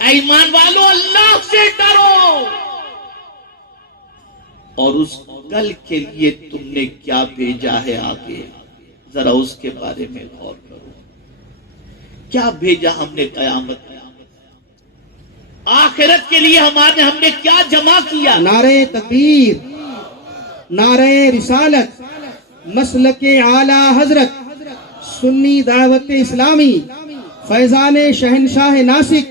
اے ایمان والو اللہ سے ڈرو، اور اس کل کے لیے تم نے کیا بھیجا ہے آگے ذرا اس کے بارے میں غور کرو. کیا بھیجا ہم نے قیامت میں، آخرت کے لیے ہم نے کیا جمع کیا؟ نعرہ تکبیر، نعرہ رسالت، مسلک اعلی حضرت، سنی دعوت اسلامی، فیضان شہنشاہ ناسک،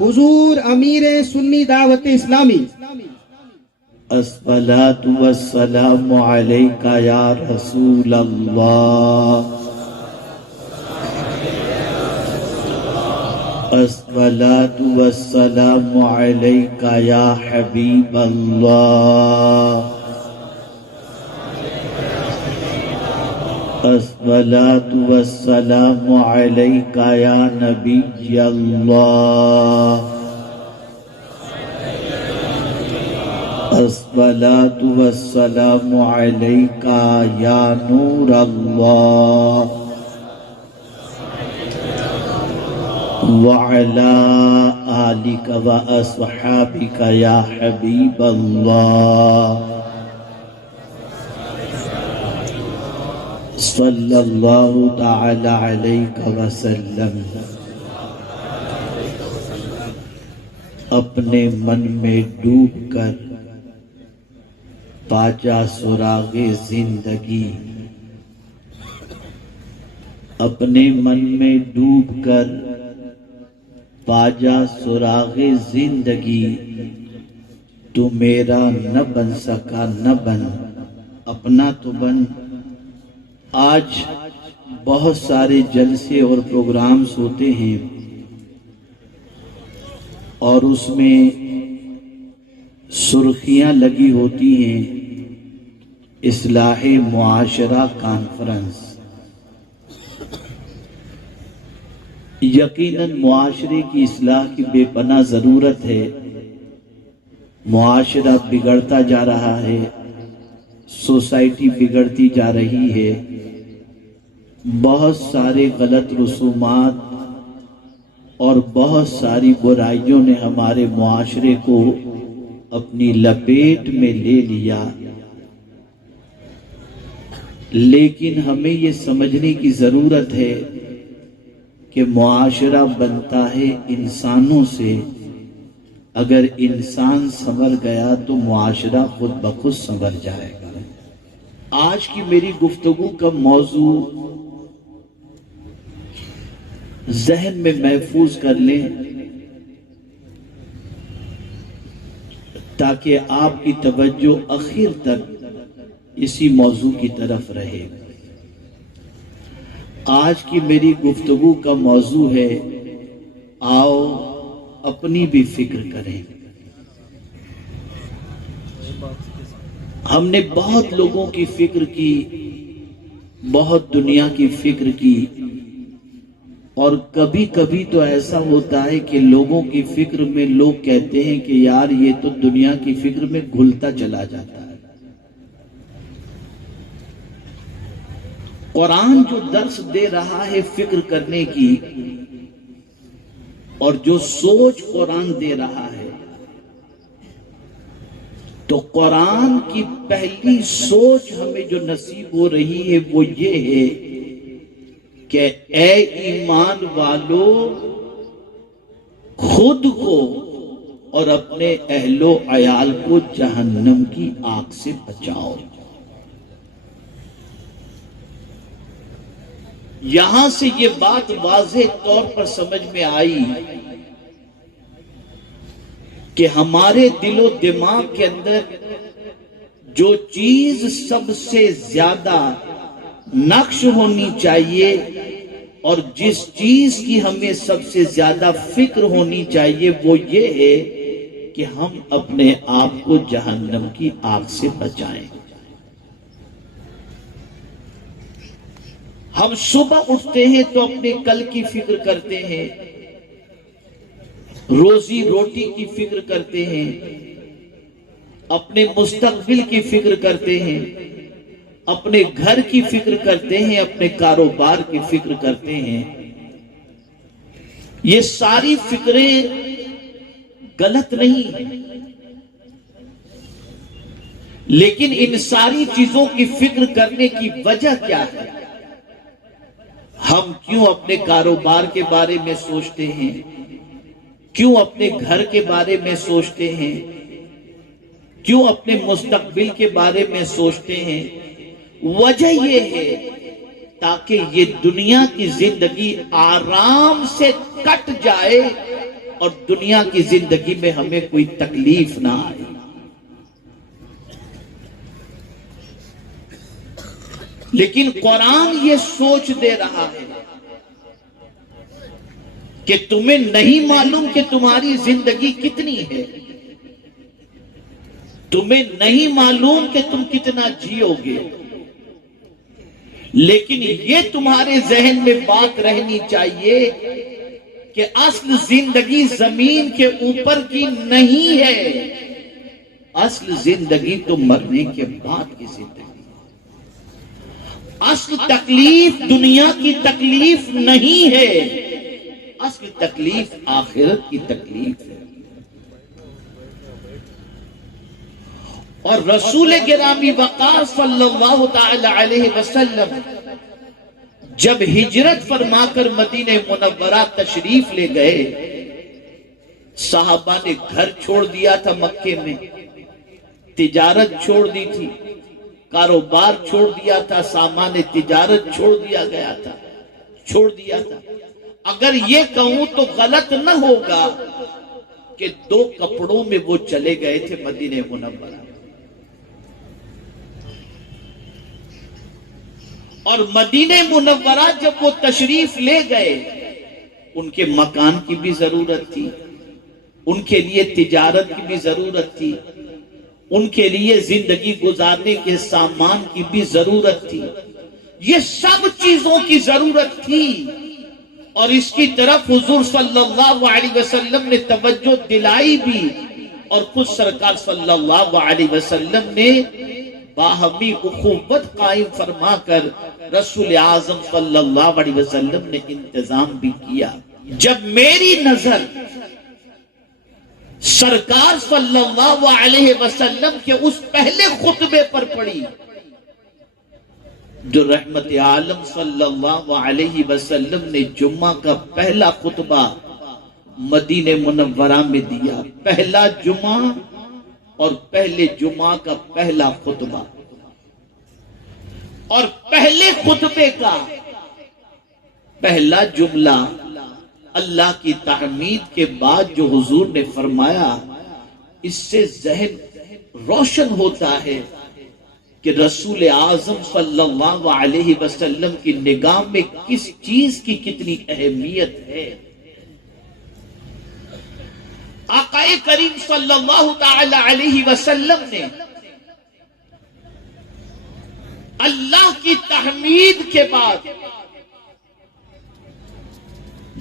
حضور امیر سنی دعوت اسلامی. الصلاة والسلام علیک یا رسول اللہ، الصلاة والسلام علیک یا حبیب اللہ، الصلاة والسلام علیک یا نبی اللہ، الصلاة والسلام علیک یا نور اللہ، وعلی آلک واصحابک یا حبیب اللہ، صلی اللہ تعالی علیک وسلم. اپنے من میں ڈوب کر پاجا سراغ زندگی، اپنے من میں ڈوب کر پاجا سراغ زندگی، تو میرا نہ بن سکا نہ بن، اپنا تو بن. آج بہت سارے جلسے اور پروگرامز ہوتے ہیں اور اس میں سرخیاں لگی ہوتی ہیں اصلاح معاشرہ کانفرنس. یقیناً معاشرے کی اصلاح کی بے پناہ ضرورت ہے. معاشرہ بگڑتا جا رہا ہے، سوسائٹی بگڑتی جا رہی ہے، بہت سارے غلط رسومات اور بہت ساری برائیوں نے ہمارے معاشرے کو اپنی لپیٹ میں لے لیا. لیکن ہمیں یہ سمجھنے کی ضرورت ہے کہ معاشرہ بنتا ہے انسانوں سے. اگر انسان سنور گیا تو معاشرہ خود بخود سنور جائے گا. آج کی میری گفتگو کا موضوع ذہن میں محفوظ کر لیں تاکہ آپ کی توجہ آخر تک اسی موضوع کی طرف رہے. آج کی میری گفتگو کا موضوع ہے، آؤ اپنی بھی فکر کریں. ہم نے بہت لوگوں کی فکر کی، بہت دنیا کی فکر کی، اور کبھی کبھی تو ایسا ہوتا ہے کہ لوگوں کی فکر میں لوگ کہتے ہیں کہ یار یہ تو دنیا کی فکر میں گھلتا چلا جاتا ہے. قرآن جو درس دے رہا ہے فکر کرنے کی، اور جو سوچ قرآن دے رہا ہے، تو قرآن کی پہلی سوچ ہمیں جو نصیب ہو رہی ہے وہ یہ ہے کہ اے ایمان والو، خود کو اور اپنے اہل و عیال کو جہنم کی آگ سے بچاؤ. یہاں سے یہ بات واضح طور پر سمجھ میں آئی کہ ہمارے دل و دماغ کے اندر جو چیز سب سے زیادہ نقش ہونی چاہیے اور جس چیز کی ہمیں سب سے زیادہ فکر ہونی چاہیے وہ یہ ہے کہ ہم اپنے آپ کو جہنم کی آگ سے بچائیں. ہم صبح اٹھتے ہیں تو اپنے کل کی فکر کرتے ہیں، روزی روٹی کی فکر کرتے ہیں، اپنے مستقبل کی فکر کرتے ہیں، اپنے گھر کی فکر کرتے ہیں، اپنے کاروبار کی فکر کرتے ہیں. یہ ساری فکریں غلط نہیں، لیکن ان ساری چیزوں کی فکر کرنے کی وجہ کیا ہے؟ ہم کیوں اپنے کاروبار کے بارے میں سوچتے ہیں؟ کیوں اپنے گھر کے بارے میں سوچتے ہیں؟ کیوں اپنے مستقبل کے بارے میں سوچتے ہیں؟ وجہ یہ ہے تاکہ یہ دنیا کی زندگی آرام سے کٹ جائے اور دنیا کی زندگی میں ہمیں کوئی تکلیف نہ آئے۔ لیکن قرآن یہ سوچ دے رہا ہے کہ تمہیں نہیں معلوم کہ تمہاری زندگی کتنی ہے، تمہیں نہیں معلوم کہ تم کتنا جیو گے، لیکن یہ تمہارے ذہن میں بات رہنی چاہیے کہ اصل زندگی زمین کے اوپر کی نہیں ہے، اصل زندگی تو مرنے کے بعد کی زندگی، اصل تکلیف دنیا کی تکلیف نہیں ہے، اصل تکلیف آخرت کی تکلیف ہے۔ اور رسول گرامی وقار صلی اللہ تعالی علیہ وسلم جب ہجرت فرما کر مدینہ منورہ تشریف لے گئے، صحابہ نے گھر چھوڑ دیا تھا مکے میں، تجارت چھوڑ دی تھی، کاروبار چھوڑ دیا تھا، سامان تجارت چھوڑ دیا تھا۔ اگر یہ کہوں تو غلط نہ ہوگا کہ 2 کپڑوں میں وہ چلے گئے تھے مدینہ منورہ، اور مدینہ منورہ جب وہ تشریف لے گئے، ان کے مکان کی بھی ضرورت تھی، ان کے لیے تجارت کی بھی ضرورت تھی، ان کے لیے زندگی گزارنے کے سامان کی بھی ضرورت تھی، یہ سب چیزوں کی ضرورت تھی، اور اس کی طرف حضور صلی اللہ علیہ وسلم نے توجہ دلائی بھی، اور خود سرکار صلی اللہ علیہ وسلم نے باہمی اخوت قائم فرما کر رسول اعظم صلی اللہ علیہ وسلم نے انتظام بھی کیا۔ جب میری نظر سرکار صلی اللہ علیہ وسلم کے اس پہلے خطبے پر پڑی جو رحمت عالم صلی اللہ علیہ وسلم نے جمعہ کا پہلا خطبہ مدینہ منورہ میں دیا، پہلا جمعہ اور پہلے جمعہ کا پہلا خطبہ، اور پہلے خطبے کا پہلا جملہ اللہ کی تحمید کے بعد جو حضور نے فرمایا، اس سے ذہن روشن ہوتا ہے کہ رسول اعظم صلی اللہ علیہ وسلم کی نگاہ میں کس چیز کی کتنی اہمیت ہے۔ آقا کریم صلی اللہ تعالی علیہ وسلم نے اللہ کی تحمید کے بعد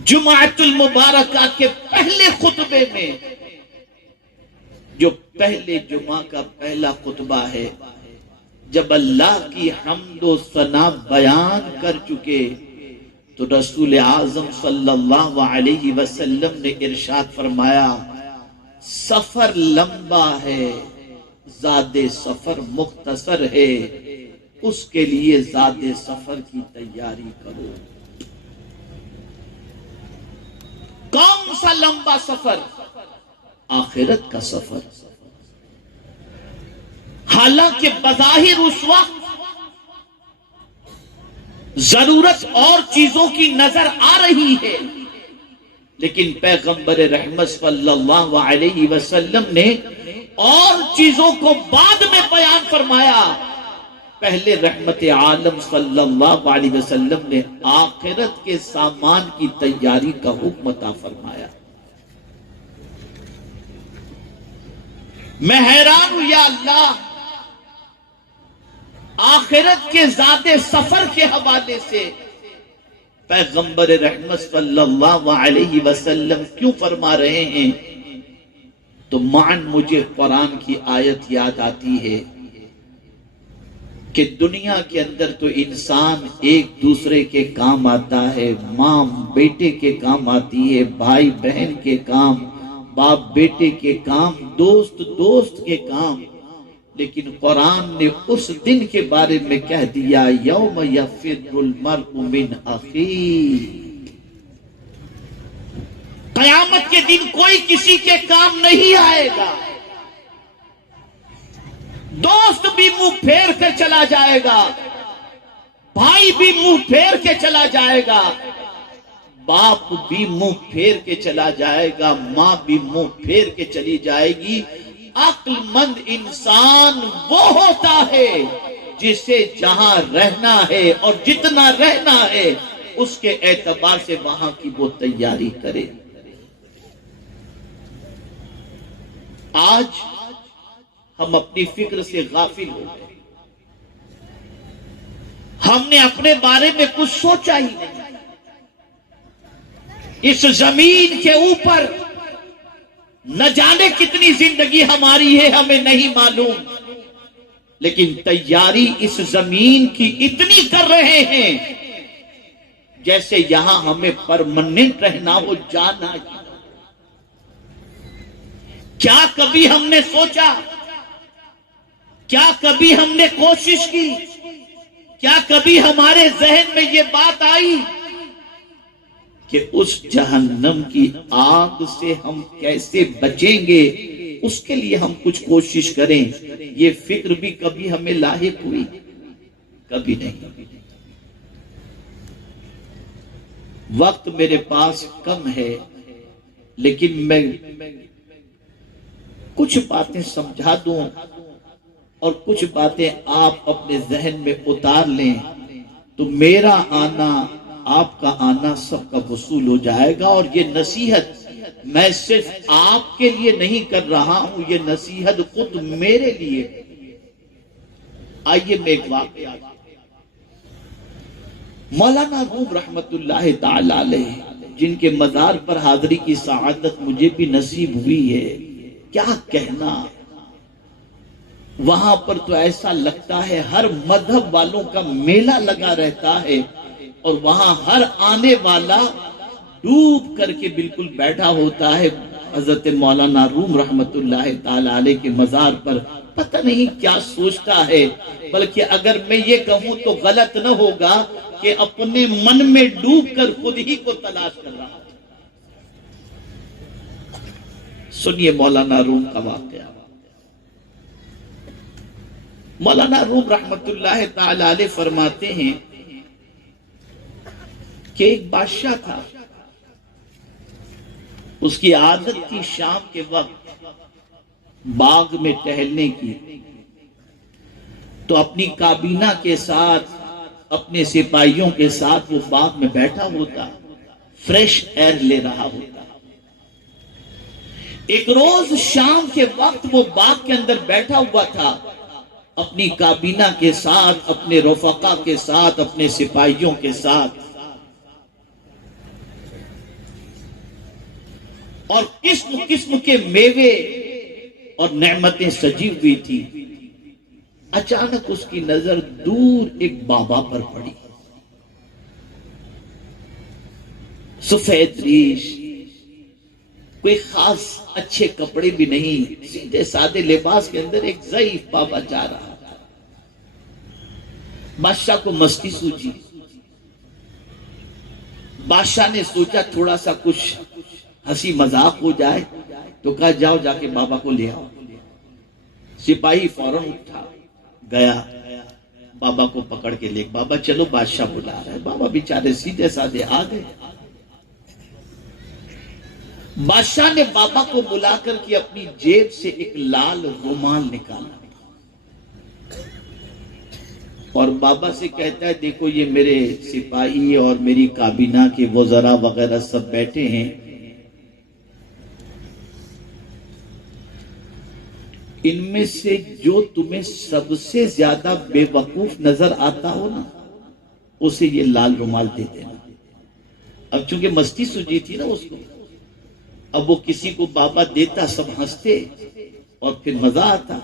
جمعۃ المبارکہ کے پہلے خطبے میں، جو پہلے جمعہ کا پہلا خطبہ ہے، جب اللہ کی حمد و ثنا بیان کر چکے تو رسول اعظم صلی اللہ علیہ وسلم نے ارشاد فرمایا، سفر لمبا ہے، زاد سفر مختصر ہے، اس کے لیے زاد سفر کی تیاری کرو۔ کون سا لمبا سفر؟ آخرت کا سفر۔ حالانکہ بظاہر اس وقت ضرورت اور چیزوں کی نظر آ رہی ہے، لیکن پیغمبر رحمت صلی اللہ علیہ وسلم نے اور چیزوں کو بعد میں بیان فرمایا، پہلے رحمت عالم صلی اللہ علیہ وسلم نے آخرت کے سامان کی تیاری کا حکم عطا فرمایا۔ میں حیران ہوں یا اللہ، آخرت کے ذات سفر کے حوالے سے پیغمبر رحمت صلی اللہ علیہ وسلم کیوں فرما رہے ہیں؟ تو معاً مجھے قرآن کی آیت یاد آتی ہے کہ دنیا کے اندر تو انسان ایک دوسرے کے کام آتا ہے، ماں بیٹے کے کام آتی ہے، بھائی بہن کے کام، باپ بیٹے کے کام، دوست دوست کے کام، لیکن قرآن نے اس دن کے بارے میں کہہ دیا یوم یفر المرء من اخیہ، قیامت کے دن کوئی کسی کے کام نہیں آئے گا، دوست بھی منہ پھیر کر چلا جائے گا، بھائی بھی منہ پھیر کے چلا جائے گا، باپ بھی منہ پھیر کے چلا جائے گا، ماں بھی منہ پھیر کے چلی جائے گی۔ عقل مند انسان وہ ہوتا ہے جسے جہاں رہنا ہے اور جتنا رہنا ہے اس کے اعتبار سے وہاں کی وہ تیاری کرے۔ آج ہم اپنی فکر سے غافل ہو گئے، ہم نے اپنے بارے میں کچھ سوچا ہی نہیں۔ اس زمین کے اوپر نہ جانے کتنی زندگی ہماری ہے ہمیں نہیں معلوم، لیکن تیاری اس زمین کی اتنی کر رہے ہیں جیسے یہاں ہمیں پرماننٹ رہنا ہو، جانا ہی۔ کیا کبھی ہم نے سوچا، کیا کبھی ہم نے کوشش کی، کیا کبھی ہمارے ذہن میں یہ بات آئی کہ اس جہنم کی آگ سے ہم کیسے بچیں گے، اس کے لیے ہم کچھ کوشش کریں؟ یہ فکر بھی کبھی ہمیں لاحق ہوئی؟ کبھی نہیں۔ وقت میرے پاس کم ہے، لیکن میں کچھ باتیں سمجھا دوں اور کچھ باتیں آپ اپنے ذہن میں اتار لیں تو میرا آنا، آپ کا آنا سب کا وصول ہو جائے گا۔ اور یہ نصیحت میں صرف آپ کے لیے نہیں کر رہا ہوں، یہ نصیحت خود میرے لیے۔ آئیے میں ایک واقعہ، مولانا روم رحمت اللہ تعالی علیہ جن کے مزار پر حاضری کی سعادت مجھے بھی نصیب ہوئی ہے، کیا کہنا۔ وہاں پر تو ایسا لگتا ہے ہر مذہب والوں کا میلہ لگا رہتا ہے، اور وہاں ہر آنے والا ڈوب کر کے بالکل بیٹھا ہوتا ہے حضرت مولانا روم رحمت اللہ تعالی علیہ کے مزار پر۔ پتہ نہیں کیا سوچتا ہے، بلکہ اگر میں یہ کہوں تو غلط نہ ہوگا کہ اپنے من میں ڈوب کر خود ہی کو تلاش کر رہا ہے۔ سنیے مولانا روم کا واقعہ۔ مولانا روم رحمت اللہ تعالی علیہ فرماتے ہیں کہ ایک بادشاہ تھا، اس کی عادت تھی شام کے وقت باغ میں ٹہلنے کی، تو اپنی کابینہ کے ساتھ، اپنے سپاہیوں کے ساتھ وہ باغ میں بیٹھا ہوتا، فریش ایئر لے رہا ہوتا۔ ایک روز شام کے وقت وہ باغ کے اندر بیٹھا ہوا تھا، اپنی کابینہ کے ساتھ، اپنے رفقا کے ساتھ، اپنے سپاہیوں کے ساتھ، اور قسم قسم کے میوے اور نعمتیں سجی ہوئی تھی۔ اچانک اس کی نظر دور ایک بابا پر پڑی، سفید ریش، کوئی خاص اچھے کپڑے بھی نہیں، سیدھے سادے لباس کے اندر ایک ضعیف بابا جا رہا تھا۔ بادشاہ کو مستی سوچی، بادشاہ نے سوچا تھوڑا سا کچھ ہنسی مذاق ہو جائے، تو کہا جاؤ جا کے بابا کو لے آؤ۔ سپاہی فوراً اٹھا گیا، بابا کو پکڑ کے لے، بابا چلو بادشاہ بلا رہا ہے۔ بابا بیچارے سیدھے سادے آ گئے۔ بادشاہ نے بابا کو بلا کر کے اپنی جیب سے ایک لال رومال نکالا اور بابا سے کہتا ہے دیکھو یہ میرے سپاہی اور میری کابینہ کے وزراء وغیرہ سب بیٹھے ہیں، ان میں سے جو تمہیں سب سے زیادہ بے وقوف نظر آتا ہو نا، اسے یہ لال رومال دے دینا۔ اب چونکہ مستی سوجی تھی نا اس کو، اب وہ کسی کو بابا دیتا، سب ہنستے اور پھر مزہ آتا۔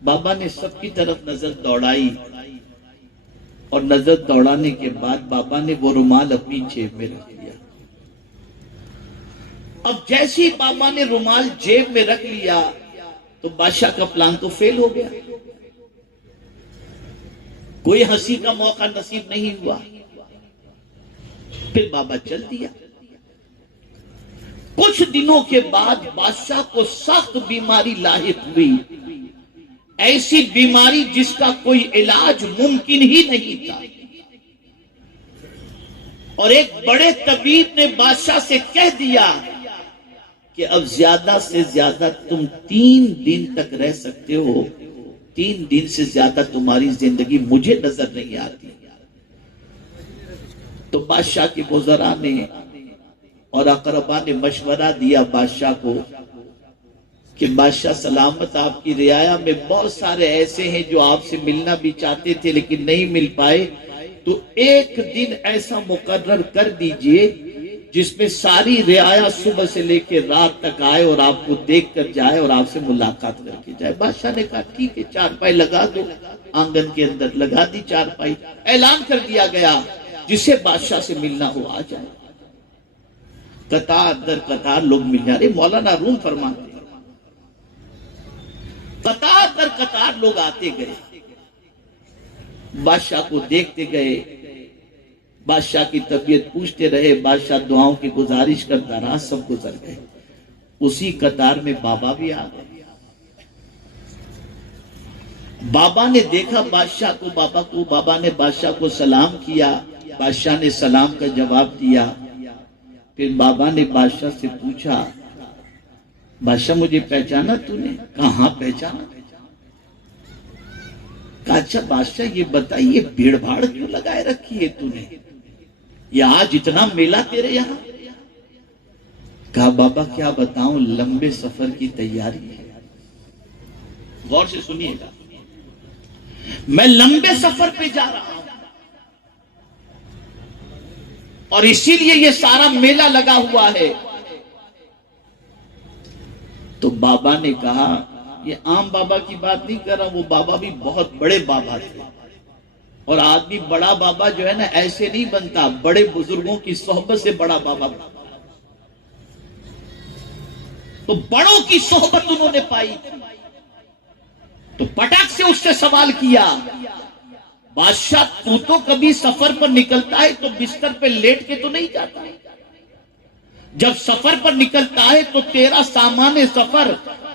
بابا نے سب کی طرف نظر دوڑائی، اور نظر دوڑانے کے بعد بابا نے وہ رومال اپنی جیب میں رکھ لیا۔ اب جیسے ہی بابا نے رومال جیب میں رکھ لیا تو بادشاہ کا پلان تو فیل ہو گیا، کوئی ہنسی کا موقع نصیب نہیں ہوا۔ پھر بابا چل دیا۔ کچھ دنوں کے بعد بادشاہ کو سخت بیماری لاحق ہوئی، ایسی بیماری جس کا کوئی علاج ممکن ہی نہیں تھا، اور ایک بڑے طبیب نے بادشاہ سے کہہ دیا کہ اب زیادہ سے زیادہ تم 3 دن تک رہ سکتے ہو، 3 دن سے زیادہ تمہاری زندگی مجھے نظر نہیں آتی۔ تو بادشاہ کے وزراء نے اور اقربا نے مشورہ دیا بادشاہ کو کہ بادشاہ سلامت، آپ کی رعایا میں بہت سارے ایسے ہیں جو آپ سے ملنا بھی چاہتے تھے لیکن نہیں مل پائے، تو ایک دن ایسا مقرر کر دیجئے جس میں ساری رعایا صبح سے لے کے رات تک آئے اور آپ کو دیکھ کر جائے اور آپ سے ملاقات کر کے جائے۔ بادشاہ نے کہا ٹھیک ہے، چارپائی لگا دو، آنگن کے اندر لگا دی چارپائی، اعلان کر دیا گیا جسے بادشاہ سے ملنا ہو آ جائے۔ قطار در قطار لوگ مل جا رہے، مولانا روم فرماتے ہیں قطار در قطار لوگ آتے گئے، بادشاہ کو دیکھتے گئے، بادشاہ کی طبیعت پوچھتے رہے، بادشاہ دعاؤں کی گزارش کرتا رہا، سب گزر گئے۔ اسی قطار میں بابا بھی آ گئے۔ بابا نے دیکھا بادشاہ کو، بابا نے بادشاہ کو سلام کیا، بادشاہ نے سلام کا جواب دیا۔ پھر بابا نے بادشاہ سے پوچھا بادشاہ مجھے پہچانا تو نے؟ کہاں پہچانا؟ کہا اچھا بادشاہ یہ بتائیے بھیڑ بھاڑ کیوں لگائے رکھی ہے تو نے؟ یہ آج اتنا میلہ تیرے یہاں؟ کہا بابا کیا بتاؤں، لمبے سفر کی تیاری ہے۔ غور سے سنیے گا، میں لمبے سفر پہ جا رہا ہوں اور اسی لیے یہ سارا میلہ لگا ہوا ہے۔ تو بابا نے کہا، یہ عام بابا کی بات نہیں کر رہا، وہ بابا بھی بہت بڑے بابا تھے، اور آدمی بڑا بابا جو ہے نا ایسے نہیں بنتا، بڑے بزرگوں کی صحبت سے بڑا بابا بنتا۔ تو بڑوں کی صحبت انہوں نے پائی تھی، تو پٹک سے اس سے سوال کیا بادشاہ تو تو کبھی سفر پر نکلتا ہے تو بستر پہ لیٹ کے تو نہیں جاتا ہے، جب سفر پر نکلتا ہے تو تیرا سامان سفر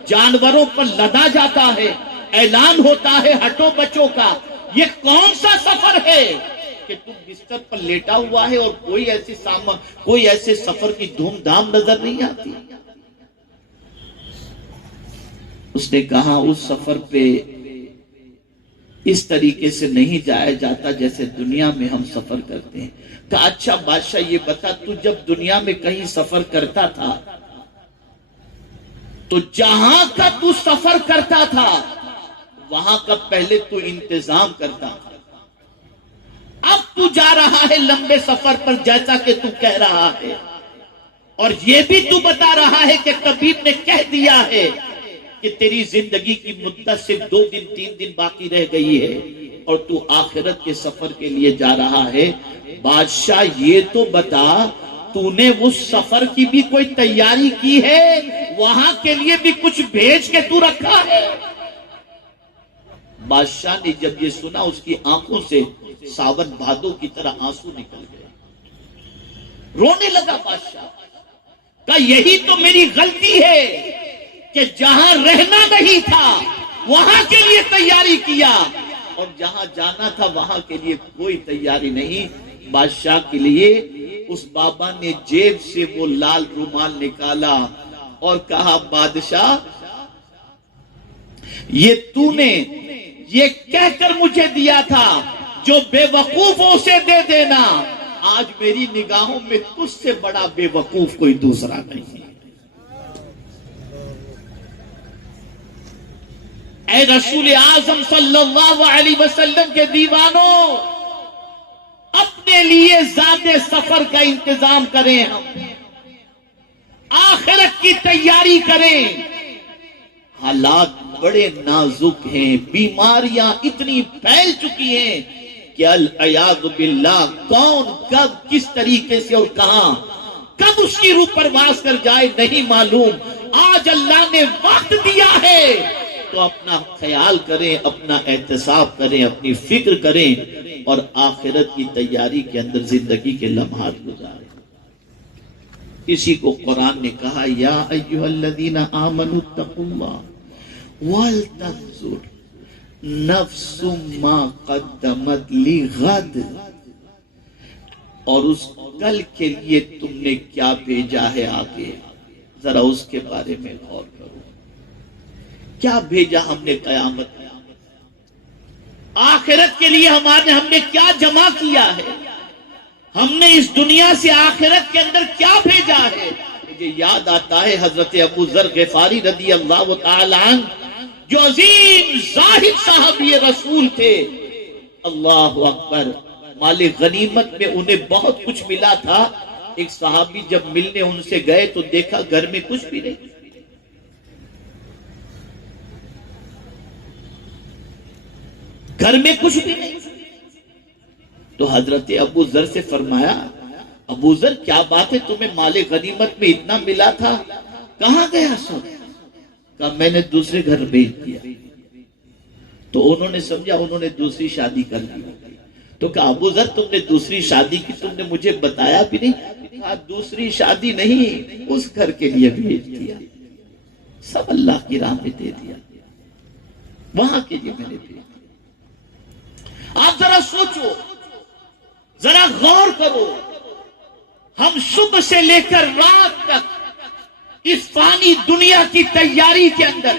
جانوروں پر لدا جاتا ہے، اعلان ہوتا ہے ہٹو بچوں کا، یہ کون سا سفر ہے کہ تم بستر پر لیٹا ہوا ہے اور کوئی ایسے سفر کی دھوم دھام نظر نہیں آتی؟ اس نے کہا اس سفر پہ اس طریقے سے نہیں جایا جاتا جیسے دنیا میں ہم سفر کرتے ہیں۔ کہا اچھا بادشاہ یہ بتا تو جب دنیا میں کہیں سفر کرتا تھا تو جہاں کا تو سفر کرتا تھا وہاں کا پہلے تو انتظام کرتا تھا، اب تو جا رہا ہے لمبے سفر پر جیسا کہ تو کہہ رہا ہے، اور یہ بھی تو بتا رہا ہے کہ طبیب نے کہہ دیا ہے کہ تیری زندگی کی مدت صرف 2 دن 3 دن باقی رہ گئی ہے اور تو آخرت کے سفر کے لیے جا رہا ہے۔ بادشاہ یہ تو بتا تو نے اس سفر کی بھی کوئی تیاری کی ہے، وہاں کے لیے بھی کچھ بھیج کے تو رکھا ہے؟ بادشاہ نے جب یہ سنا اس کی آنکھوں سے ساون بھادو کی طرح آنسو نکل گئے، رونے لگا بادشاہ۔ کہا یہی تو میری غلطی ہے کہ جہاں رہنا نہیں تھا وہاں کے لیے تیاری کیا، اور جہاں جانا تھا وہاں کے لیے کوئی تیاری نہیں۔ بادشاہ کے لیے اس بابا نے جیب سے وہ لال رومال نکالا اور کہا بادشاہ یہ تو نے یہ کہہ کر مجھے دیا تھا جو بے وقوفوں سے دے دینا، آج میری نگاہوں میں تجھ سے بڑا بے وقوف کوئی دوسرا نہیں ہے۔ اے رسول اعظم صلی اللہ علیہ وسلم کے دیوانوں، اپنے لیے ذات سفر کا انتظام کریں، ہم آخرت کی تیاری کریں۔ حالات بڑے نازک ہیں، بیماریاں اتنی پھیل چکی ہیں کہ العیاذ باللہ کون کب کس طریقے سے اور کہاں کب اس کی روح پرواز کر جائے نہیں معلوم۔ آج اللہ نے وقت دیا ہے تو اپنا خیال کریں، اپنا احتساب کریں، اپنی فکر کریں اور آخرت کی تیاری کے اندر زندگی کے لمحات گزاریں۔ اسی کو قرآن نے کہا یا ایھا الذین آمنوا اتقوا اللہ ولتنظر نفس ما قدمت لغد، اور اس کل کے لیے تم نے کیا بھیجا ہے آگے، ذرا اس کے بارے میں غور کرو۔ کیا بھیجا ہم نے قیامت میں، آخرت کے لیے ہم نے کیا جمع کیا ہے، ہم نے اس دنیا سے آخرت کے اندر کیا بھیجا ہے۔ مجھے یاد آتا ہے حضرت ابو ذر غفاری رضی اللہ تعالی عنہ جو عظیم زاہد صحابی رسول تھے، اللہ اکبر، مال غنیمت میں انہیں بہت کچھ ملا تھا۔ ایک صحابی جب ملنے ان سے گئے تو دیکھا گھر میں کچھ بھی نہیں، گھر میں کچھ بھی نہیں۔ تو حضرت ابو ذر سے فرمایا ابو ذر کیا بات ہے، تمہیں مال غنیمت میں اتنا ملا تھا، کہاں گیا سب؟ کہا میں نے دوسرے گھر بھیج دیا۔ تو انہوں نے سمجھا انہوں نے دوسری شادی کر لی۔ تو کہا ابو ذر تم نے دوسری شادی کی، تم نے مجھے بتایا بھی نہیں۔ کہا دوسری شادی نہیں، اس گھر کے لیے بھیج دیا، سب اللہ کی راہ میں دے دیا، وہاں کے لیے میں نے بھیج دیا۔ آپ ذرا سوچو، ذرا غور کرو، ہم صبح سے لے کر رات تک اس فانی دنیا کی تیاری کے اندر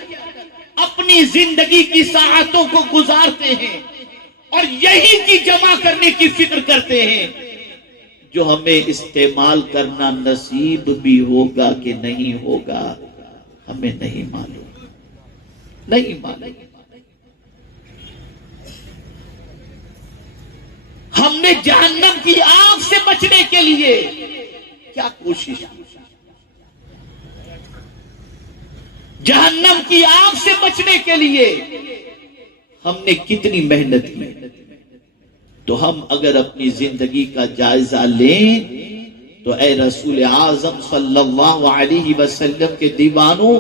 اپنی زندگی کی ساعتوں کو گزارتے ہیں اور یہی کی جمع کرنے کی فکر کرتے ہیں، جو ہمیں استعمال کرنا نصیب بھی ہوگا کہ نہیں ہوگا ہمیں نہیں معلوم، نہیں معلوم۔ ہم نے جہنم کی آگ سے بچنے کے لیے کیا کوشش کی، جہنم کی آگ سے بچنے کے لیے ہم نے کتنی محنت کی۔ تو ہم اگر اپنی زندگی کا جائزہ لیں تو اے رسول اعظم صلی اللہ علیہ وسلم کے دیوانوں،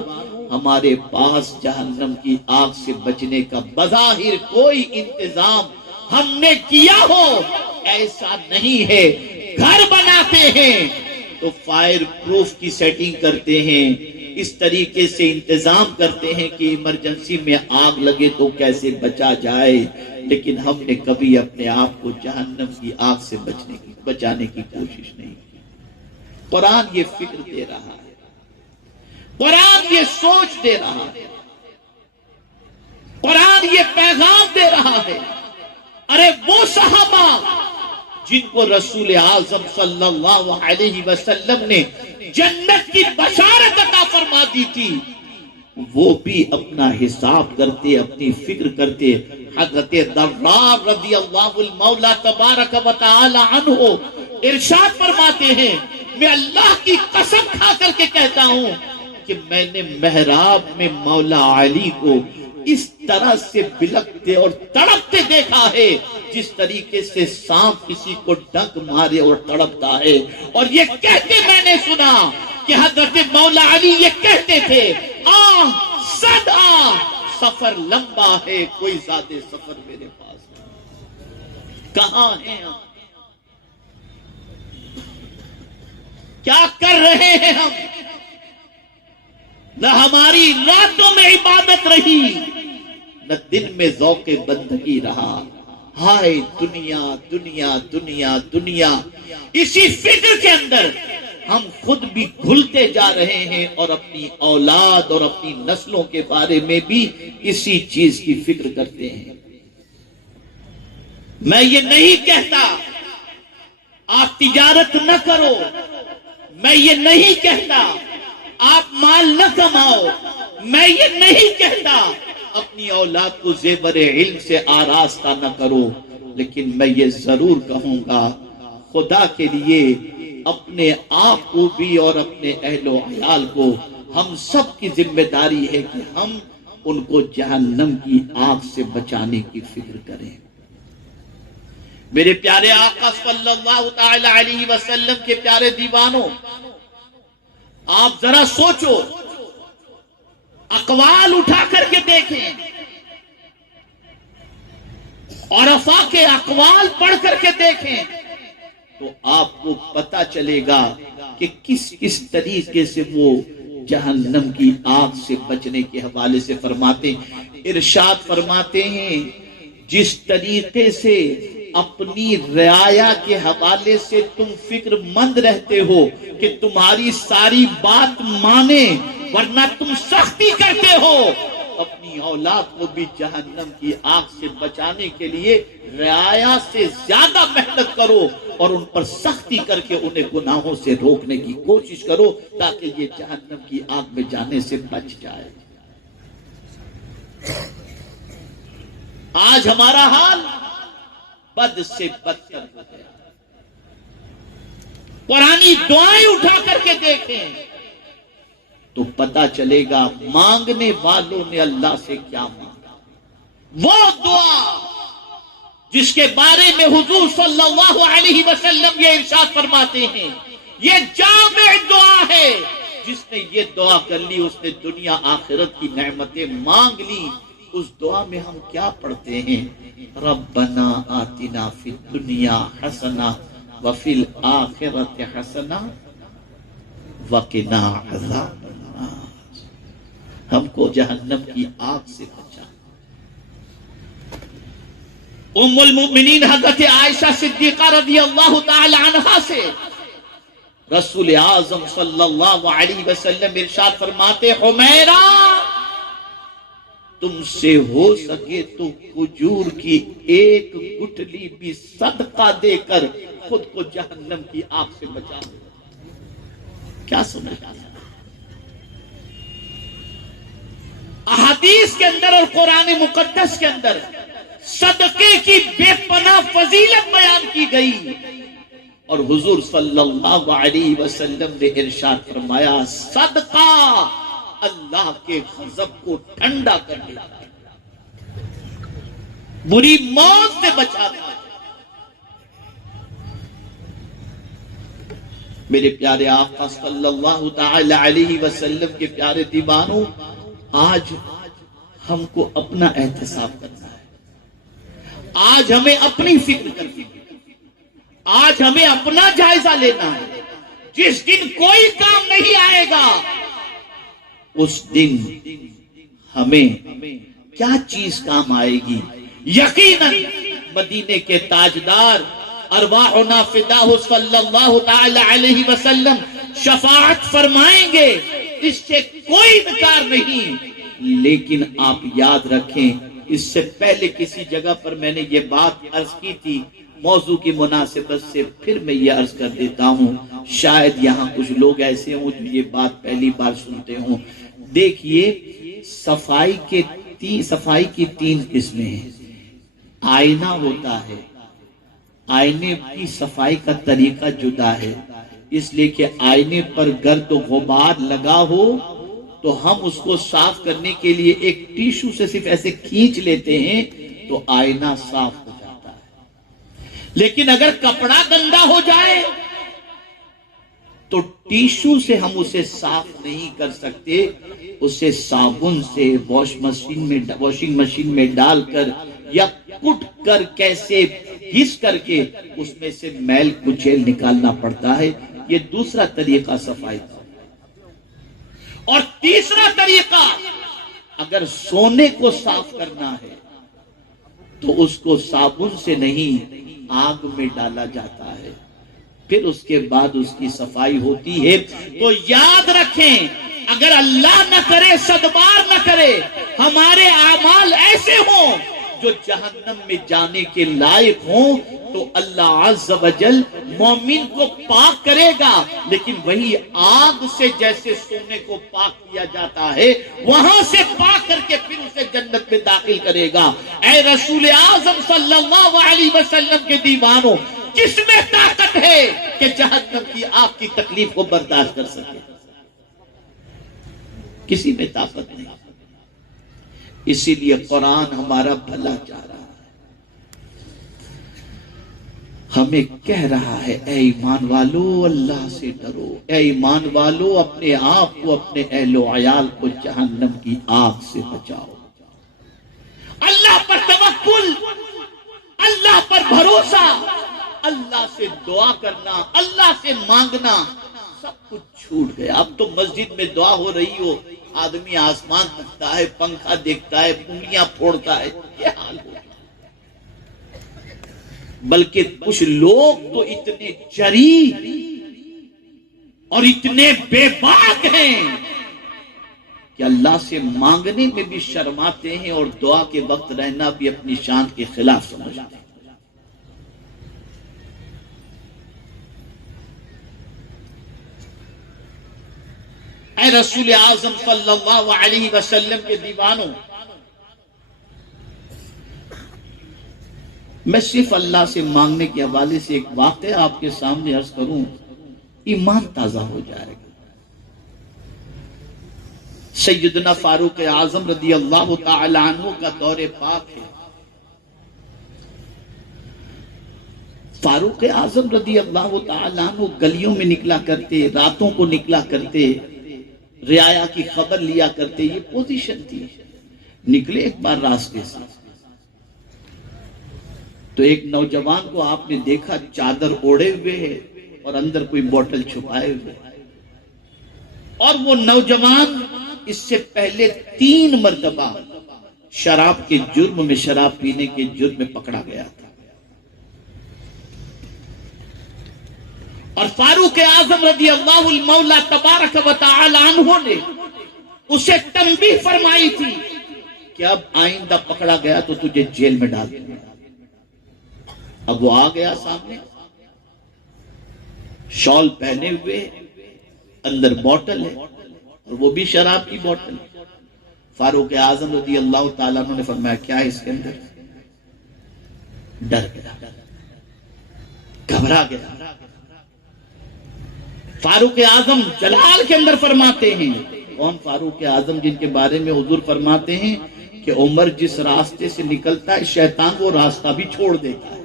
ہمارے پاس جہنم کی آگ سے بچنے کا بظاہر کوئی انتظام ہم نے کیا ہو ایسا نہیں ہے۔ گھر بناتے ہیں تو فائر پروف کی سیٹنگ کرتے ہیں، اس طریقے سے انتظام کرتے ہیں کہ ایمرجنسی میں آگ لگے تو کیسے بچا جائے، لیکن ہم نے کبھی اپنے آپ کو جہنم کی آگ سے بچانے کی کوشش نہیں کی۔ قرآن یہ فکر دے رہا ہے، قرآن یہ سوچ دے رہا ہے، قرآن یہ پیغام دے رہا ہے۔ ارے وہ صحابہ جن کو رسول اعظم صلی اللہ علیہ وسلم نے جنت کی بشارت عطا فرما دی تھی، وہ بھی اپنا حساب کرتے، اپنی فکر کرتے۔ حضرت ضرار رضی اللہ المولا تبارک و تعالی عنہ ارشاد فرماتے ہیں، میں اللہ کی قسم کھا کر کے کہتا ہوں کہ میں نے محراب میں مولا علی کو اس طرح سے بلکتے اور تڑپتے دیکھا ہے جس طریقے سے سانپ کسی کو ڈنک مارے اور تڑپتا ہے۔ اور یہ کہتے میں نے سنا کہ حضرت مولا علی یہ کہتے تھے، صد سفر لمبا ہے، کوئی زیادہ سفر میرے پاس نہیں۔ کہاں ہیں ہم؟ کیا کر رہے ہیں ہم؟ نہ ہماری راتوں میں عبادت رہی، نہ دن میں ذوق بندگی رہا۔ ہائے دنیا دنیا دنیا دنیا، اسی فکر کے اندر ہم خود بھی گھلتے جا رہے ہیں اور اپنی اولاد اور اپنی نسلوں کے بارے میں بھی اسی چیز کی فکر کرتے ہیں۔ میں یہ نہیں کہتا آپ تجارت نہ کرو، میں یہ نہیں کہتا آپ مال نہ کماؤ، میں یہ نہیں کہتا اپنی اولاد کو زیور علم سے آراستہ نہ کرو، لیکن میں یہ ضرور کہوں گا خدا کے لیے اپنے آپ کو بھی اور اپنے اہل و عیال کو ہم سب کی ذمہ داری ہے کہ ہم ان کو جہنم کی آگ سے بچانے کی فکر کریں۔ میرے پیارے آقا صلی اللہ تعالی علیہ وسلم کے پیارے دیوانوں، آپ ذرا سوچو، اقوال اٹھا کر کے دیکھیں، عرفاء کے اقوال پڑھ کر کے دیکھیں تو آپ کو پتا چلے گا کہ کس کس طریقے سے وہ جہنم کی آگ سے بچنے کے حوالے سے فرماتے ہیں۔ ارشاد فرماتے ہیں جس طریقے سے اپنی رعایا کے حوالے سے تم فکر مند رہتے ہو کہ تمہاری ساری بات مانے ورنہ تم سختی کرتے ہو، اپنی اولاد کو بھی جہنم کی آگ سے بچانے کے لیے رعایا سے زیادہ محنت کرو اور ان پر سختی کر کے انہیں گناہوں سے روکنے کی کوشش کرو تاکہ یہ جہنم کی آگ میں جانے سے بچ جائے۔ آج ہمارا حال بد سے بدتر ہو گیا۔ پرانی دعائیں اٹھا کر کے دیکھیں تو پتا چلے گا مانگنے والوں نے اللہ سے کیا مانگا۔ وہ دعا جس کے بارے میں حضور صلی اللہ علیہ وسلم یہ ارشاد فرماتے ہیں، یہ جامع دعا ہے، جس نے یہ دعا کر لی اس نے دنیا آخرت کی نعمتیں مانگ لی۔ اس دعا میں ہم کیا پڑھتے ہیں؟ ربنا آتنا فی الدنیا حسنہ وفی الآخرۃ حسنہ وقنا عذاب النار۔ ہم کو جہنم کی آگ سے بچا۔ ام المؤمنین حضرت عائشہ صدیقہ رضی اللہ تعالی عنہا سے رسول اعظم صلی اللہ علیہ وسلم ارشاد فرماتے، حمیرہ تم سے ہو سکے تو کھجور کی ایک گٹھلی بھی صدقہ دے کر خود کو جہنم کی آگ سے بچا۔ کیا سمجھا؟ احادیث کے اندر اور قرآن مقدس کے اندر صدقے کی بے پناہ فضیلت بیان کی گئی اور حضور صلی اللہ علیہ وسلم نے ارشاد فرمایا، صدقہ اللہ کے غضب کو ٹھنڈا کر دیتا ہے، بری موت سے بچاتا ہے۔ میرے پیارے آقا صلی اللہ تعالی علیہ وسلم کے پیارے دیوانوں، آج ہم کو اپنا احتساب کرنا ہے، آج ہمیں اپنی فکر کرنی ہے، آج ہمیں اپنا جائزہ لینا ہے۔ جس دن کوئی کام نہیں آئے گا اس دن ہمیں کیا چیز کام آئے گی؟ یقیناً مدینے کے تاجدار ارواحنا فداہ صلی اللہ تعالی علیہ وسلم شفاعت فرمائیں گے، اس سے کوئی انکار نہیں۔ لیکن آپ یاد رکھیں، اس سے پہلے کسی جگہ پر میں نے یہ بات عرض کی تھی، موضوع کی مناسبت سے پھر میں یہ عرض کر دیتا ہوں، شاید یہاں کچھ لوگ ایسے ہوں جو یہ بات پہلی بار سنتے ہوں۔ دیکھیے، صفائی کی 3 قسمیں ہیں۔ آئینہ ہوتا ہے، آئینے کی صفائی کا طریقہ جدا ہے، اس لیے کہ آئینے پر گرد و غبار لگا ہو تو ہم اس کو صاف کرنے کے لیے ایک ٹیشو سے صرف ایسے کھینچ لیتے ہیں تو آئینہ صاف ہو جاتا ہے۔ لیکن اگر کپڑا گندا ہو جائے تو ٹیشو سے ہم اسے صاف نہیں کر سکتے، اسے صابن سے واشنگ مشین میں ڈال کر یا کٹ کر کیسے گھس کر کے اس میں سے میل کچیل نکالنا پڑتا ہے۔ یہ دوسرا طریقہ صفائی کا۔ اور تیسرا طریقہ، اگر سونے کو صاف کرنا ہے تو اس کو صابن سے نہیں آگ میں ڈالا جاتا ہے، پھر اس کے بعد اس کی صفائی ہوتی ہے۔ تو یاد رکھیں، اگر اللہ نہ کرے، صدبار نہ کرے، ہمارے اعمال ایسے ہوں جو جہنم میں جانے کے لائق ہوں تو اللہ عز و جل مومن کو پاک کرے گا، لیکن وہی آگ سے جیسے سونے کو پاک کیا جاتا ہے وہاں سے پاک کر کے پھر اسے جنت میں داخل کرے گا۔ اے رسول اعظم صلی اللہ علیہ وسلم کے دیوانوں، کس میں طاقت ہے کہ جہنم کی آگ کی تکلیف کو برداشت کر سکے؟ کسی میں طاقت نہیں۔ اسی لیے قرآن ہمارا بھلا چاہ رہا ہے، ہمیں کہہ رہا ہے اے ایمان والو اللہ سے ڈرو، اے ایمان والو اپنے آپ کو اپنے اہل و عیال کو جہنم کی آگ سے بچاؤ۔ اللہ پر توکل، اللہ پر بھروسہ، اللہ سے دعا کرنا، اللہ سے مانگنا، سب کچھ چھوٹ گیا۔ اب تو مسجد میں دعا ہو رہی ہو، آدمی آسمان تکتا ہے، پنکھا دیکھتا ہے، انگلیاں پھوڑتا ہے، یہ حال ہو گیا۔ بلکہ کچھ لوگ تو اتنے جری اور اتنے بے باک ہیں کہ اللہ سے مانگنے میں بھی شرماتے ہیں اور دعا کے وقت رہنا بھی اپنی شان کے خلاف سمجھتے ہیں۔ اے رسول اعظم صلی اللہ علیہ وسلم کے دیوانوں، میں صرف اللہ سے مانگنے کے حوالے سے ایک واقعہ آپ کے سامنے عرض کروں، ایمان تازہ ہو جائے گا۔ سیدنا فاروق اعظم رضی اللہ تعالی عنہ کا دور پاک ہے۔ فاروق اعظم رضی اللہ تعالی عنہ گلیوں میں نکلا کرتے، راتوں کو نکلا کرتے، رعایا کی خبر لیا کرتے، یہ پوزیشن تھی۔ نکلے ایک بار راستے سے تو ایک نوجوان کو آپ نے دیکھا چادر اوڑے ہوئے ہے اور اندر کوئی بوتل چھپائے ہوئے، اور وہ نوجوان اس سے پہلے 3 مرتبہ شراب کے جرم میں، شراب پینے کے جرم میں پکڑا گیا تھا۔ اور فاروق اعظم رضی اللہ المولا تبارک و تعالی عنہ نے اسے تنبیہ فرمائی تھی کہ اب آئندہ پکڑا گیا تو تجھے جیل میں ڈال دیں گے۔ اب وہ آ گیا سامنے، شال پہنے ہوئے، اندر بوتل ہے اور وہ بھی شراب کی بوتل۔ فاروق اعظم رضی اللہ تعالیٰ عنہ نے فرمایا کیا ہے اس کے اندر؟ ڈر گیا، گھبرا گیا۔ فاروق اعظم جلال کے اندر فرماتے ہیں، کون فاروق اعظم جن کے بارے میں حضور فرماتے ہیں کہ عمر جس راستے سے نکلتا ہے شیطان وہ راستہ بھی چھوڑ دیتا ہے،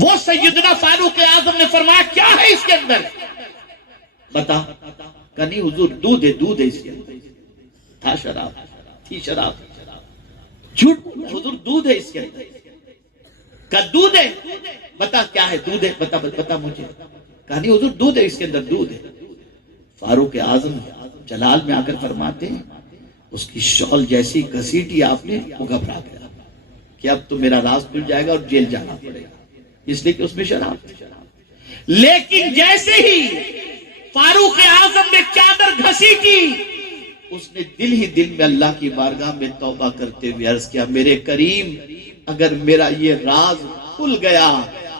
وہ سیدنا فاروق اعظم نے فرمایا کیا ہے اس کے اندر؟ بتا، کہ نہیں حضور دودھ ہے، دودھ ہے اس کے اندر۔ تھا شراب، تھی شراب، جھوٹ حضور دودھ ہے اس کے اندر۔ کہ دودھ ہے، بتا کیا ہے؟ دودھ ہے، بتا مجھے۔ کہ نہیں حضور دودھ ہے اس کے اندر، دودھ ہے۔ فاروق اعظم جلال میں آ کر فرماتے ہیں اس کی شال جیسی گھسیٹی آپ نے، وہ گھبرا گیا کہ اب تو میرا راز کھل جائے گا اور جیل جانا پڑے گا، اس لیے کہ اس میں شراب تھی۔ لیکن جیسے ہی فاروق اعظم نے چادر گھسیٹی، اس نے دل ہی دل میں اللہ کی بارگاہ میں توبہ کرتے ہوئے عرض کیا میرے کریم اگر میرا یہ راز کھل گیا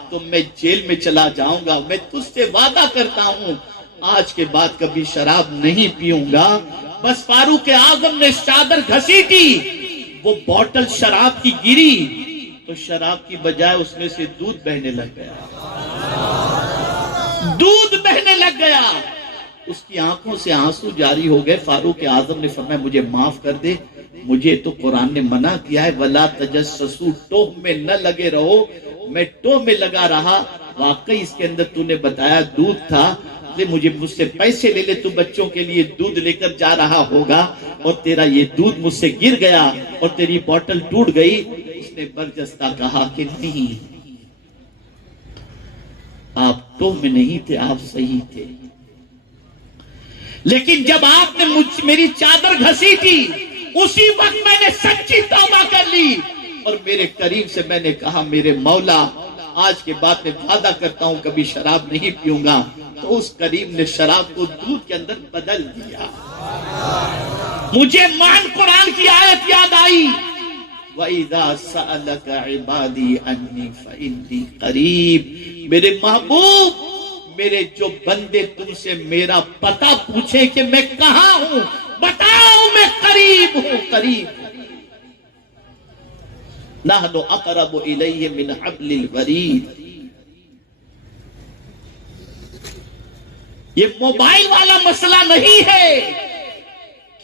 تو میں جیل میں چلا جاؤں گا، میں تجھ سے وعدہ کرتا ہوں آج کے بعد کبھی شراب نہیں پیوں گا۔ بس فاروق اعظم نے چادر گھسیٹی، وہ بوتل شراب کی گری تو شراب کی بجائے اس میں سے دودھ بہنے لگ گیا، دودھ بہنے لگ گیا۔ اس کی آنکھوں سے آنسو جاری ہو گئے۔ فاروق اعظم نے فرمایا مجھے معاف کر دے، مجھے تو قرآن نے منع کیا ہے وَلَا تَجَسَّسُوا، ٹوہ میں نہ لگے رہو، میں ٹوہ میں لگا رہا، واقعی اس کے اندر تو نے بتایا دودھ تھا، مجھ سے پیسے لے لے، تو بچوں کے لیے دودھ لے کر جا رہا ہوگا اور تیرا یہ دودھ مجھ سے گر گیا اور تیری بوتل ٹوٹ گئی۔ اس نے برجستہ کہا کہ نہیں، آپ ٹوہ میں نہیں تھے، آپ صحیح تھے، لیکن جب آپ نے میری چادر گھسیٹی اسی وقت میں نے سچی توبہ کر لی اور میرے کریم سے میں نے کہا میرے مولا آج کے بعد میں وعدہ کرتا ہوں کبھی شراب نہیں پیوں گا، تو اس کریم نے شراب کو دودھ کے اندر بدل دیا۔ مجھے مان قرآن کی آیت یاد آئی وَإِذَا سَأَلَكَ عِبَادِي عَنِّي فَإِنِّي قَرِيب، میرے محبوب میرے جو بندے تم سے میرا پتہ پوچھیں کہ میں کہاں ہوں، بتاؤ میں قریب ہوں، قریب۔ نحن اقرب الیہ من حبل الورید، یہ موبائل والا مسئلہ نہیں ہے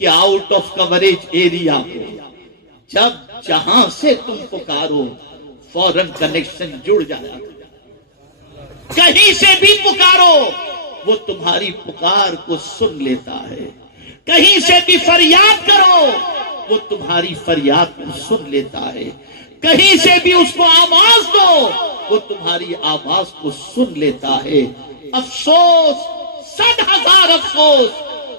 کہ آؤٹ آف کوریج ایریا ہو، جب جہاں سے تم پکارو فوراً کنیکشن جڑ جایا. کہیں سے بھی پکارو وہ تمہاری پکار کو سن لیتا ہے. کہیں سے بھی فریاد کرو وہ تمہاری فریاد کو سن لیتا ہے. کہیں سے بھی اس کو آواز دو وہ تمہاری آواز کو سن لیتا ہے. افسوس، 100,000 افسوس،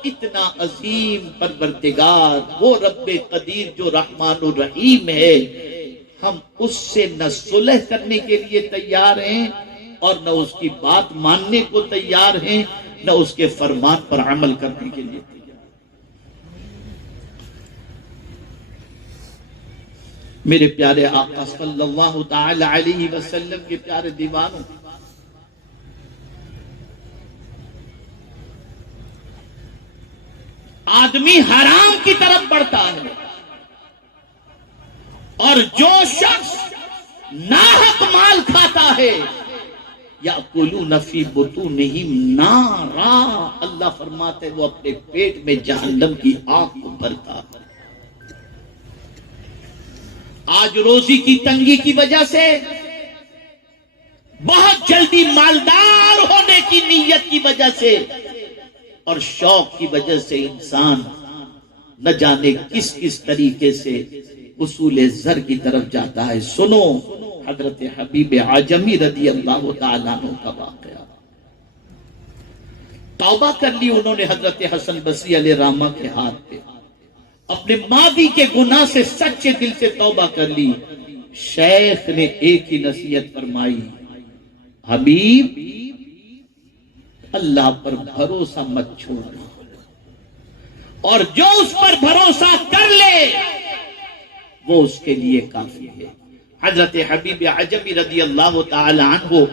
اتنا عظیم پروردگار وہ رب قدیر جو رحمان الرحیم ہے، ہم اس سے نہ صلح کرنے کے لیے تیار ہیں اور نہ اس کی بات ماننے کو تیار ہیں، نہ اس کے فرمان پر عمل کرنے کے لیے تیار. میرے پیارے آقا صلی اللہ تعالی علیہ وسلم کے پیارے دیوانوں، آدمی حرام کی طرف بڑھتا ہے، اور جو شخص ناحق مال کھاتا ہے یأکلون فی بطونہم نارا، اللہ فرماتے وہ اپنے پیٹ میں جہنم کی آگ کو بھرتا ہے. آج روزی کی تنگی کی وجہ سے، بہت جلدی مالدار ہونے کی نیت کی وجہ سے اور شوق کی وجہ سے انسان نہ جانے کس کس طریقے سے اصول زر کی طرف جاتا ہے. سنو حضرت حبیب عجمی رضی اللہ تعالیٰ عنہ کا واقعہ. توبہ کر لی انہوں نے حضرت حسن بصری علیہ رحمہ کے ہاتھ پہ، اپنے ماضی کے گناہ سے سچے دل سے توبہ کر لی. شیخ نے ایک ہی نصیحت فرمائی، حبیب اللہ پر بھروسہ مت چھوڑنا، اور جو اس پر بھروسہ کر لے وہ اس کے لیے کافی ہے. حضرت حبیب عجمی رضی اللہ تعالی عنہ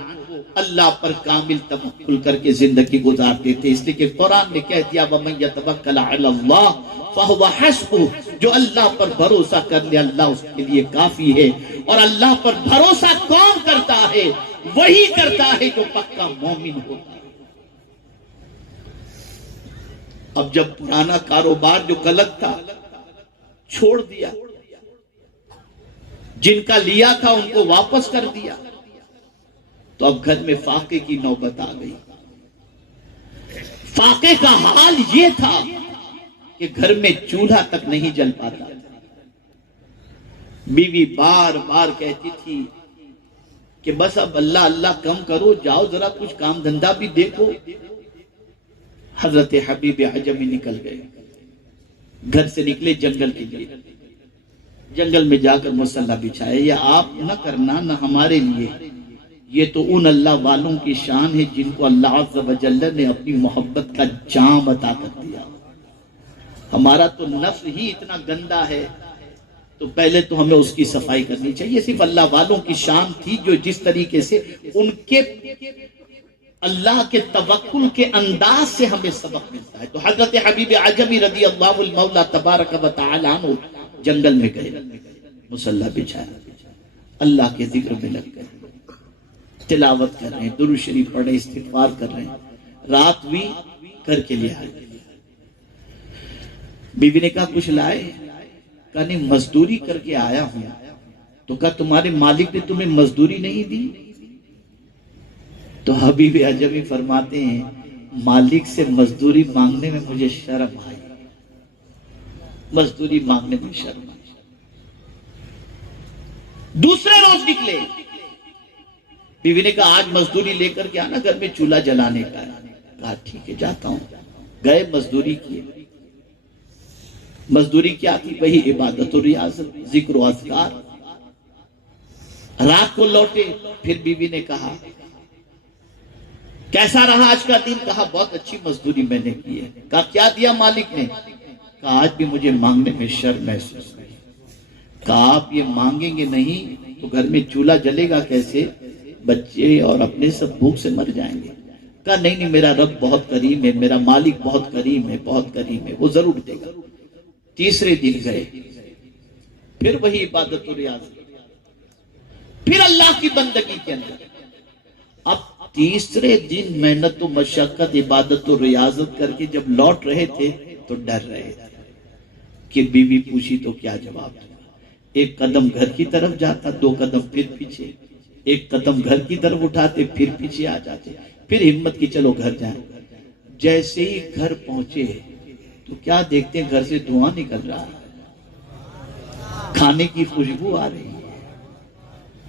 اللہ پر کامل توکل کر کے زندگی گزارتے تھے، اس لیے کہ قرآن نے کہہ دیا وَمَن يَتَوَكَّلْ عَلَى اللَّهِ فَهُوَ حَسْبُهُ، جو اللہ پر بھروسہ کر لے اللہ اس کے لیے کافی ہے. اور اللہ پر بھروسہ کون کرتا ہے؟ وہی کرتا ہے جو پکا مومن ہوتا ہے. اب جب پرانا کاروبار جو غلط تھا چھوڑ دیا، جن کا لیا تھا ان کو واپس کر دیا، تو اب گھر میں فاقے کی نوبت آ گئی. فاقے کا حال یہ تھا کہ گھر میں چولہا تک نہیں جل پاتا. بیوی بار بار کہتی تھی کہ بس اب اللہ اللہ کم کرو، جاؤ ذرا کچھ کام دھندا بھی دیکھو. حضرت حبیب عجمی نکل گئے، گھر سے نکلے جنگل کے لیے. جنگل میں جا کر مصلی بچھائے. یہ آپ نہ کرنا نہ ہمارے لیے، یہ تو ان اللہ والوں کی شان ہے جن کو اللہ عز و جل نے اپنی محبت کا جام عطا کر دیا. ہمارا تو نفس ہی اتنا گندا ہے، تو پہلے تو ہمیں اس کی صفائی کرنی چاہیے. صرف اللہ والوں کی شان تھی جو جس طریقے سے ان کے اللہ کے توکل کے انداز سے ہمیں سبق ملتا ہے. تو حضرت حبیب عجمی رضی اللہ المولا تبارک و تعالی عنہ جنگل میں گئے، مصلی بچھایا، اللہ کے ذکر میں لگ گئے، تلاوت کر رہے ہیں، درود شریف پڑھ رہے ہیں، استغفار کر رہے ہیں. رات بھی کر کے لے آئے. بیوی نے کہا کچھ لائے؟ کہا نہیں، مزدوری کر کے آیا ہوں. تو کہا تمہارے مالک نے تمہیں مزدوری نہیں دی؟ تو حبیب عجمی فرماتے ہیں مالک سے مزدوری مانگنے میں مجھے شرم آئی، مزدوری مانگنے میں شرم آئی. دوسرے روز نکلے، بیوی نے کہا آج مزدوری لے کر کے آنا، گھر میں چولہا جلانے کا ہے. کہا ٹھیک ہے جاتا ہوں. گئے، مزدوری کی. مزدوری کیا تھی؟ وہی عبادت و ریاضت، ذکر و اذکار. رات کو لوٹے، پھر بیوی نے کہا کیسا رہا آج کا دن؟ کہا بہت اچھی مزدوری میں نے کی ہے. کہا کیا دیا مالک نے؟ کہا آج بھی مجھے مانگنے میں شرم محسوس ہوئی. کہا آپ یہ مانگیں گے نہیں تو گھر میں چولہا جلے گا کیسے؟ بچے اور اپنے سب بھوک سے مر جائیں گے. کہا نہیں، میرا رب بہت کریم ہے، میرا مالک بہت کریم ہے، بہت کریم ہے، وہ ضرور دے گا. تیسرے دن گئے، پھر وہی عبادت و ریاضت، پھر اللہ کی بندگی کے اندر. اب تیسرے دن محنت و مشقت، عبادت و ریاضت کر کے جب لوٹ رہے تھے تو ڈر رہے تھے کہ بیوی پوچھی تو کیا جواب دوں. ایک قدم گھر کی طرف جاتا، 2 قدم پھر پیچھے، ایک قدم گھر کی طرف اٹھاتے پھر پیچھے آ جاتے، پھر ہمت کی چلو گھر جائیں۔ جیسے ہی گھر پہنچے تو کیا دیکھتے ہیں، گھر سے دھواں نکل رہا ہے، کھانے کی خوشبو آ رہی ہے۔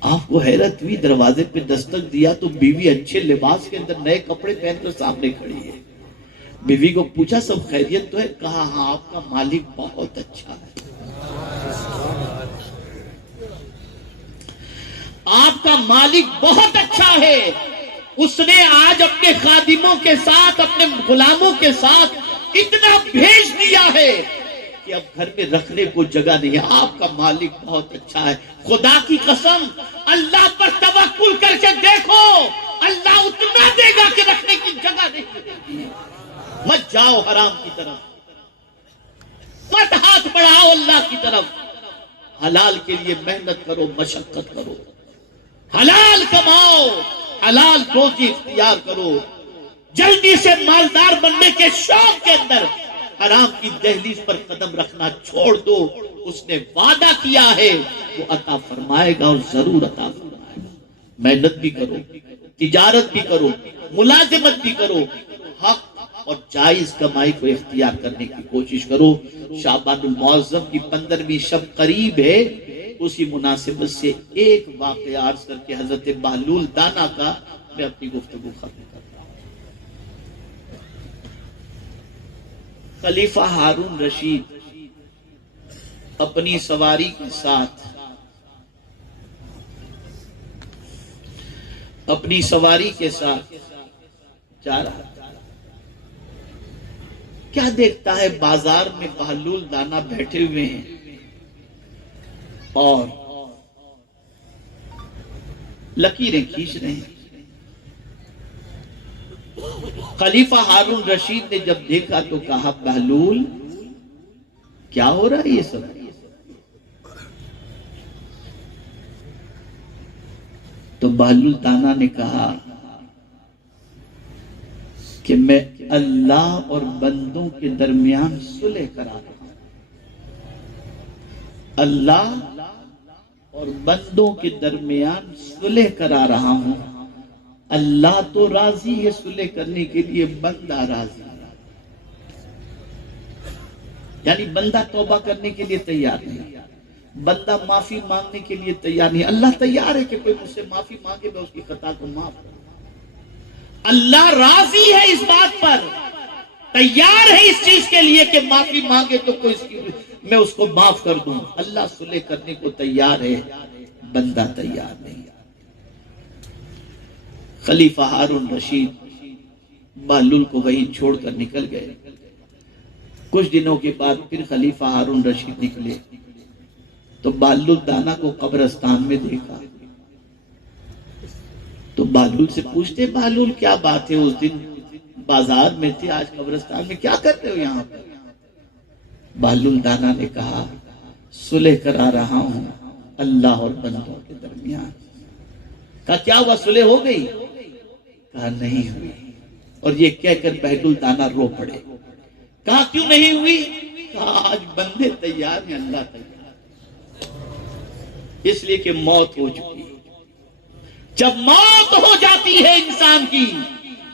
آپ کو حیرت ہوئی، دروازے پہ دستک دیا تو بیوی اچھے لباس کے اندر نئے کپڑے پہن کر سامنے کھڑی ہے۔ بیوی کو پوچھا سب خیریت تو ہے؟ کہا ہاں آپ کا مالک بہت اچھا ہے، آپ کا مالک بہت اچھا ہے، اس نے آج اپنے خادموں کے ساتھ، اپنے غلاموں کے ساتھ اتنا بھیج دیا ہے کہ اب گھر میں رکھنے کو جگہ نہیں ہے۔ آپ کا مالک بہت اچھا ہے۔ خدا کی قسم، اللہ پر توکل کر کے دیکھو، اللہ اتنا دے گا کہ رکھنے کی جگہ نہیں۔ مت جاؤ حرام کی طرف، مت ہاتھ بڑھاؤ اللہ کی طرف۔ حلال کے لیے محنت کرو، مشقت کرو، حلال کماؤ، حلال روزی اختیار کرو۔ جلدی سے مالدار بننے کے شوق کے اندر حرام کی دہلیز پر قدم رکھنا چھوڑ دو۔ اس نے وعدہ کیا ہے وہ عطا فرمائے گا، اور ضرور عطا فرمائے گا۔ محنت بھی کرو، تجارت بھی کرو، ملازمت بھی کرو، حق اور جائز کمائی کو اختیار کرنے کی کوشش کرو۔ شعبان المعظم کی 15ویں شب قریب ہے، اسی مناسبت سے ایک واقعہ عرض کر کے حضرت بہلول دانا کا میں اپنی گفتگو ختم کرتا ہوں۔ خلیفہ ہارون رشید اپنی سواری کے ساتھ جا رہا تھا۔ کیا دیکھتا ہے، بازار میں بہلول دانا بیٹھے ہوئے ہیں اور لکیریں کھینچ رہے ہیں۔ خلیفہ ہارون رشید نے جب دیکھا تو کہا بہلول کیا ہو رہا ہے یہ سب؟ تو بہلول دانا نے کہا کہ میں اللہ اور بندوں کے درمیان صلح کرا رہا ہوں، اللہ اور بندوں کے درمیان صلح کرا رہا ہوں۔ اللہ تو راضی ہے صلح کرنے کے لیے، بندہ راضی ہے، یعنی بندہ توبہ کرنے کے لیے تیار نہیں، بندہ معافی مانگنے کے لیے تیار نہیں۔ اللہ تیار ہے کہ کوئی مجھ سے معافی مانگے، میں اس کی خطا کو معاف کروں۔ اللہ راضی ہے اس بات پر، تیار ہے اس چیز کے لیے کہ معافی مانگے تو میں اس کو معاف کر دوں۔ اللہ صلح کرنے کو تیار ہے، بندہ تیار نہیں۔ خلیفہ ہارون رشید بہلول کو وہیں چھوڑ کر نکل گئے۔ کچھ دنوں کے بعد پھر خلیفہ ہارون رشید نکلے تو بہلول دانا کو قبرستان میں دیکھا تو بہلول سے پوچھتے، بہلول کیا بات ہے، اس دن بازار میں تھے، آج قبرستان میں کیا کرتے ہو یہاں پر؟ بہلول دانا نے کہا صلح کرا رہا ہوں اللہ اور بندوں کے درمیان۔ کہا کیا ہوا، صلح ہو گئی؟ کہا نہیں ہوئی۔ اور یہ کہہ کر بہلول دانا رو پڑے۔ کہا کیوں نہیں ہوئی؟ کہا آج بندے تیار ہیں، اللہ تیار، اس لیے کہ موت ہو چکی۔ جب موت ہو جاتی ہے انسان کی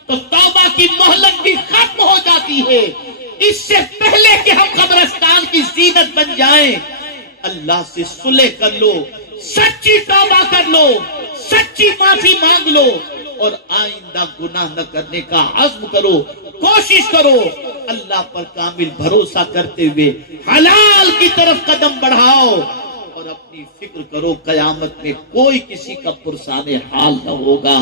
تو توبہ کی مہلت بھی ختم ہو جاتی ہے۔ اس سے پہلے کہ ہم قبرستان کی زینت بن جائیں، اللہ سے صلح کر لو، سچی توبہ کر لو، سچی معافی مانگ لو، اور آئندہ گناہ نہ کرنے کا عزم کرو، کوشش کرو۔ اللہ پر کامل بھروسہ کرتے ہوئے حلال کی طرف قدم بڑھاؤ، اور اپنی فکر کرو قیامت میں کوئی کسی کا پرسان حال نہ ہوگا۔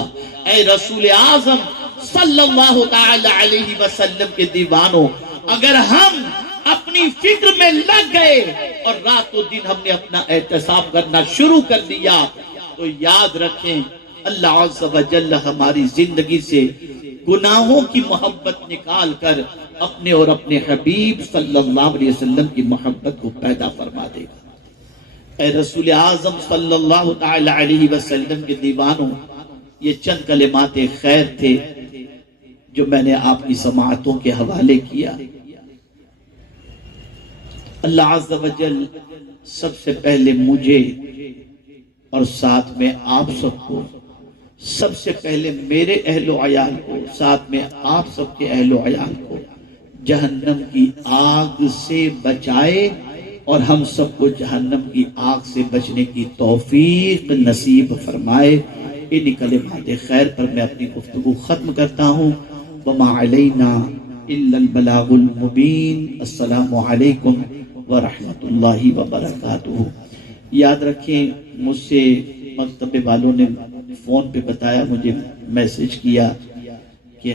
اے رسول اعظم صلی اللہ تعالی علیہ وسلم کے دیوانوں، اگر ہم اپنی فکر میں لگ گئے اور رات و دن ہم نے اپنا احتساب کرنا شروع کر دیا تو یاد رکھیں اللہ عز و جل ہماری زندگی سے گناہوں کی محبت نکال کر اپنے اور اپنے حبیب صلی اللہ علیہ وسلم کی محبت کو پیدا فرما دے گا۔ اے رسول اعظم صلی اللہ تعالی علیہ وسلم کے دیوانوں، یہ چند کلمات خیر تھے جو میں نے آپ کی سماعتوں کے حوالے کیا۔ اللہ عز و جل سب سے پہلے مجھے اور ساتھ میں آپ سب کو، سب سے پہلے میرے اہل و عیال کو، ساتھ میں آپ سب کے اہل و عیال کو جہنم کی آگ سے بچائے اور ہم سب کو جہنم کی آگ سے بچنے کی توفیق نصیب فرمائے۔ ان کلمات خیر پر میں اپنی گفتگو ختم کرتا ہوں۔ وما علینا الا البلاغ المبین۔ السلام علیکم ورحمۃ اللہ وبرکاتہ۔ یاد رکھیں، مجھ سے مکتب والوں نے فون پہ بتایا، مجھے میسج کیا